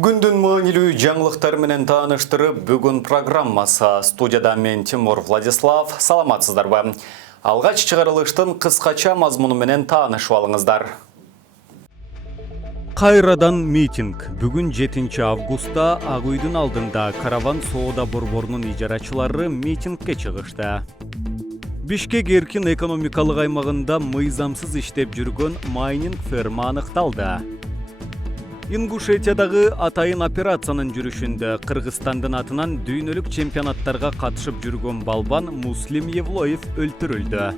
Gündün маанилүү жаңылыктар менен тааныштырып, бүгүн программасы. Студияда мен Тимур Владислав. Саламатсыздарбы? Алгач чыгарылыштын кыскача мазмуну менен таанышып алыңыздар. Кайрадан митинг. Бүгүн 7 августта Ак үйдүн алдында караван соода борборунун ижарачылары митингке чыгышты. Бишкек эркин экономикалык аймагында мыйзамсыз иштеп жүргөн майнинг ферма аныкталды. Ингушетиядагы атайын операциянын жүрүшүндө Кыргызстандын атынан дүйнөлүк чемпионаттарга катышып жүргөн балбан Муслим Евлоев өлтүрүлдү.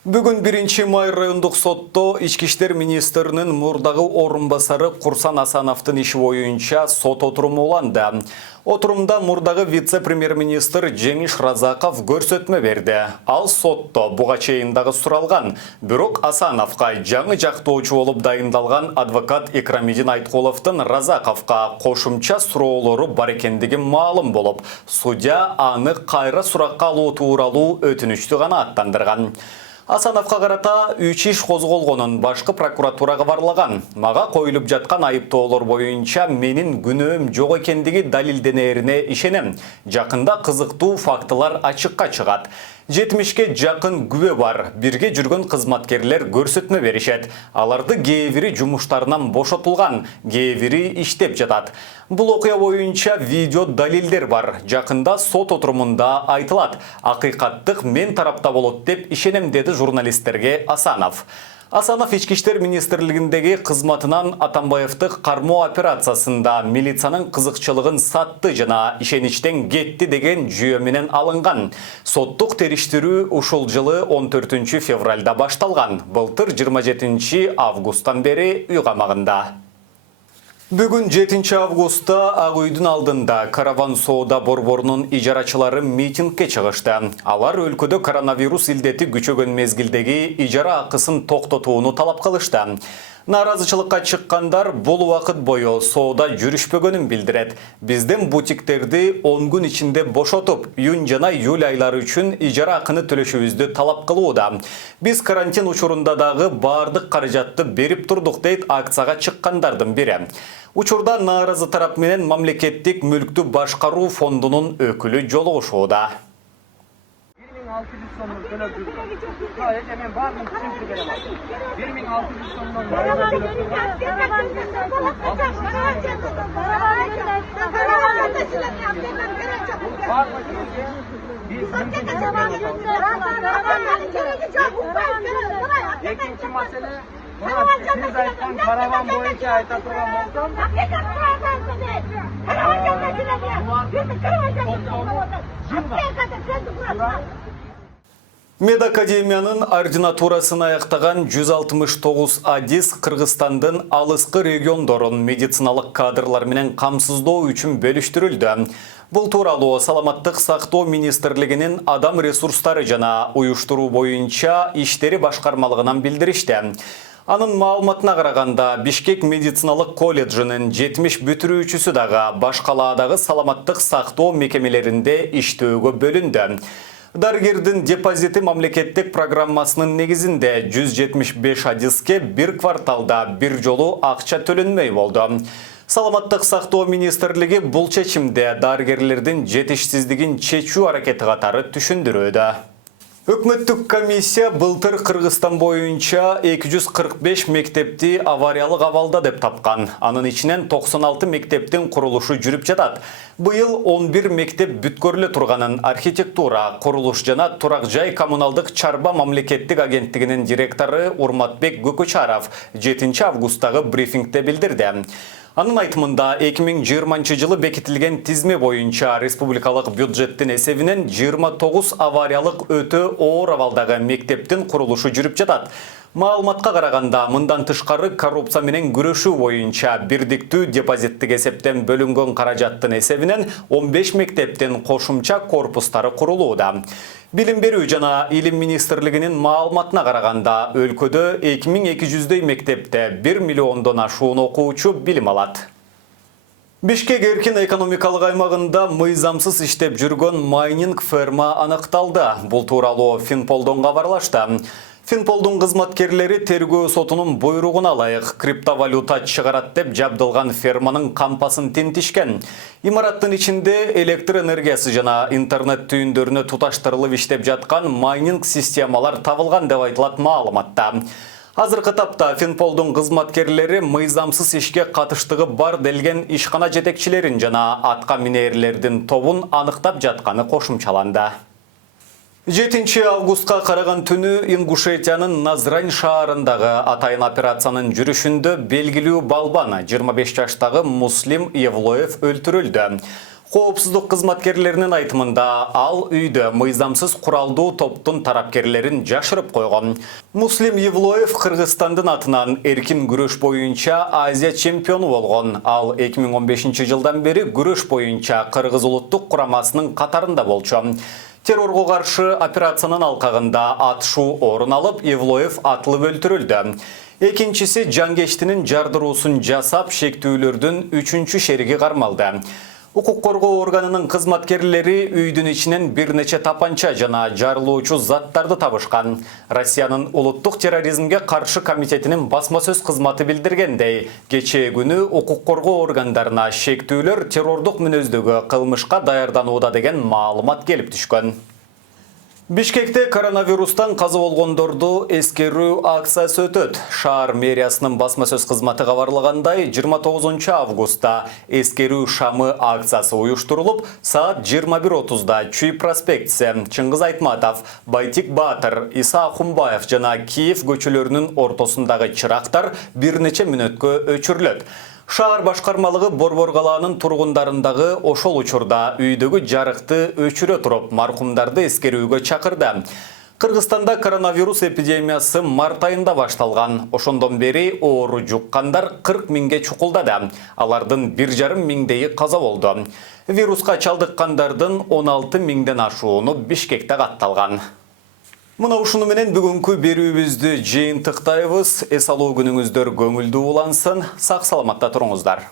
Бүгүн 1 май райондук сотто Ички иштер министринин мурдагы орун басары Курсан Асановдун иши боюнча сот отуруму уланды. Отурумда мурдагы вице-премьер-министр Жеңиш Разаков көрсөтмө берди. Ал сотто буга чейин дагы суралган. Бирок Асановго жаңы жактоочу болуп дайындалган адвокат Экрамидин Айткуловдун Разаковго кошумча суроолору бар экендиги маалым болуп, судья аны кайра суракка алуу тууралуу өтүнүчтү гана аттандырган. Асановго карата 3 иш козголгонун башкы прокуратурага барлаган. Мага коюлуп жаткан айыптоолор боюнча менин күнөөм жок экендиги далилденерине ишенем. Жакында кызыктуу фактылар ачыкка чыгат. 70ке жакын күбө бар. Бирге жүргөн кызматкерлер көрсөтмө беришет. Аларды кээ бири жумуштарынан бошотулган, кээ бири иштеп жатат. Бул окуя боюнча видео далилдер бар. Жакында сот отурумунда айтылат. Акыйкаттык мен тарапта болот деп ишенем, деди журналисттерге Асанов. Асанов Ички иштер министрлигиндеги кызматынан Атамбаевди кармоо операциясында милициянын кызыкчылыгын сатты жана ишеничтен кетти деген жүйө менен алынган. Соттук териштирүү ушул жылы 14 февралда башталган. Былтыр 27 августтан бери үй камагында. Бүгүн 7 августта Ак үйдүн алдында караван соода борборунун ижарачылары митингке чыгышты. Алар өлкөдө коронавирус илдети күчөгөн мезгилдеги ижара акысын токтотууну талап кылышты. Наразычылыкка чыккандар бул убакыт бою соода жүрүшпөгөнүн билдирет. Бизден бутиктерди 10 күн ичинде бошотуп, июнь жана июль айлары үчүн ижара акыны төлөшүбүздү талап кылууда. Биз карантин учурунда дагы бардык каражатты берип турдук, дейт акцияга чыккандардын бири. Учурда нааразы тарап менен мамлекеттик мүлктү башкаруу фондунун өкүлү жолугушууда. 1600 сомдон төлөп жүрдүм. Sadece мен бардым түшүнүп берем. 1600 сомдон төлөп Siz aytқан караван боюнча айта турган болсом, Медакадемиянын ординатурасын аяктаган 169 адис Кыргызстандын алыскы региондорун медициналык кадрлар менен камсыздоо үчүн бөлүштүрүлдү. Бул тууралуу Саламаттык сактоо министрлигинин адам ресурстары жана уюштуруу боюнча иштери башкармалыгынан билдиришти. Анын маалыматына караганда, Бишкек медициналык колледжинин 70 бүтүрүүчүсү дагы баш калаадагы саламаттык сактоо мекемелеринде иштөөгө бөлүндү. Дарыгердин депозити мамлекеттик программасынын негизинде 175 адиске бир кварталда бир жолу акча төлөнмөй болду. Саламаттык сактоо министрлиги бул чечимде дарыгерлердин жетишсиздигин чечүү аракети катары түшүндүрүүдө. Өкмөттүк комиссия былтыр Кыргызстан боюнча 245 мектепти авариялык абалда деп тапкан. Анын ичинен 96 мектептин курулушу жүрүп жатат. Быйыл 11 мектеп бүткөрүлө турганын архитектура, курулуш жана турак жай коммуналдык чарба мамлекеттик агенттигинин директору Урматбек Көкөчаров 7 августтагы брифингде билдирди. Анын айтымында 2020 жылы бекитилген тизме боюнча республикалык бюджеттин эсебинен 29 авариялык өтө оор абалдагы мектептин курулушу жүрүп жатат. Маалыматка караганда, мындан тышкары коррупция менен күрөшүү боюнча бирдиктүү депозиттик эсептен бөлүнгөн каражаттын эсебинен 15 мектептин кошумча корпустары курулууда. Билим берүү жана илим министрлигинин маалыматына караганда, өлкөдө 2200 мектепте 1 миллиондон ашуун окуучу билим алат. Бишкек эркин экономикалык аймагында мыйзамсыз иштеп жүргөн майнинг ферма аныкталды. Бул тууралуу Финполдон кабарлашты. Финполдун кызматкерлери тергөө сотунун буйругуна ылайык криптовалюта чыгарат деп жабдылган ферманын кампасын тинтишкен. Имараттын ичинде электр энергиясы жана интернет түйүндөрүнө туташтырылып иштеп жаткан майнинг системалар табылган деп айтылат маалыматта. Азыркы тапта Финполдун кызматкерлери мыйзамсыз ишке катыштыгы бар делген ишкана жетекчилерин жана атка минээрлердин тобун аныктап жатканы кошумчаланды. 7 августка караган түнү Ингушетиянын Назрань шаарындагы атайын операциянын жүрүшүндө белгилүү балбан 25 жаштагы Муслим Евлоев өлтүрүлдү. Коопсуздук кызматкерлеринин айтымында ал үйдө мыйзамсыз куралдуу топтун тарапкерлерин жашырып койгон. Муслим Евлоев Кыргызстандын атынан эркин күрөш боюнча Азия чемпиону болгон. Ал 2015 жылдан бери күрөш боюнча Кыргыз улуттук курамасынын катарында болчу. Террорго каршы операциянын алкагында атышуу орун алып, Евлоев атылып өлтүрүлдү. Экинчиси жангештинин жардыруусун жасап, шектүүлөрдүн 3-чү шериги кармалды. Укук коргоо органынын кызматкерлери үйдүн ичинен бир нече тапанча жана жарылуучу заттарды табышкан. Россиянын улуттук терроризмге каршы комитетинин басма сөз кызматы билдиргендей, кечээ күнү укук коргоо органдарына шектүүлөр террордук мүнөздөгү кылмышка даярданууда деген маалымат келип түшкөн. Бишкекте коронавирустан каза болгондорду эскерүү акциясы өтөт. Шаар мэриясынын басма сөз кызматы кабарлагандай, 29 августта эскерүү шамы акциясы уюштурулуп, саат 21:30-да Чүй проспектиси, Чыңгыз Айтматов, Байтик Батыр, Иса Ахунбаев жана Киев көчөлөрүнүн ортосундагы чырактар бир нече мүнөткө өчүрүлөт. Шаар башкармалыгы Борбор калаанын тургундарындагы ошол учурда үйдөгү жарыкты өчүрө туруп, маркумдарды эскерүүгө чакырды. Кыргызстанда коронавирус эпидемиясы март айында башталган. Ошондон бери оору жуккандар 40 миңге чукулдады. Алардын 1,5 миңдеги каза болду. Вируска чалдыккандардын 16 миңден ашууну Бишкекте катталган. Мына ушуну менен бүгүнкү берүүбүздү жыйынтыктайбыз. Эс алуу күнүңүздөр көңүлдүү улансын. Сак саламатта туруңуздар.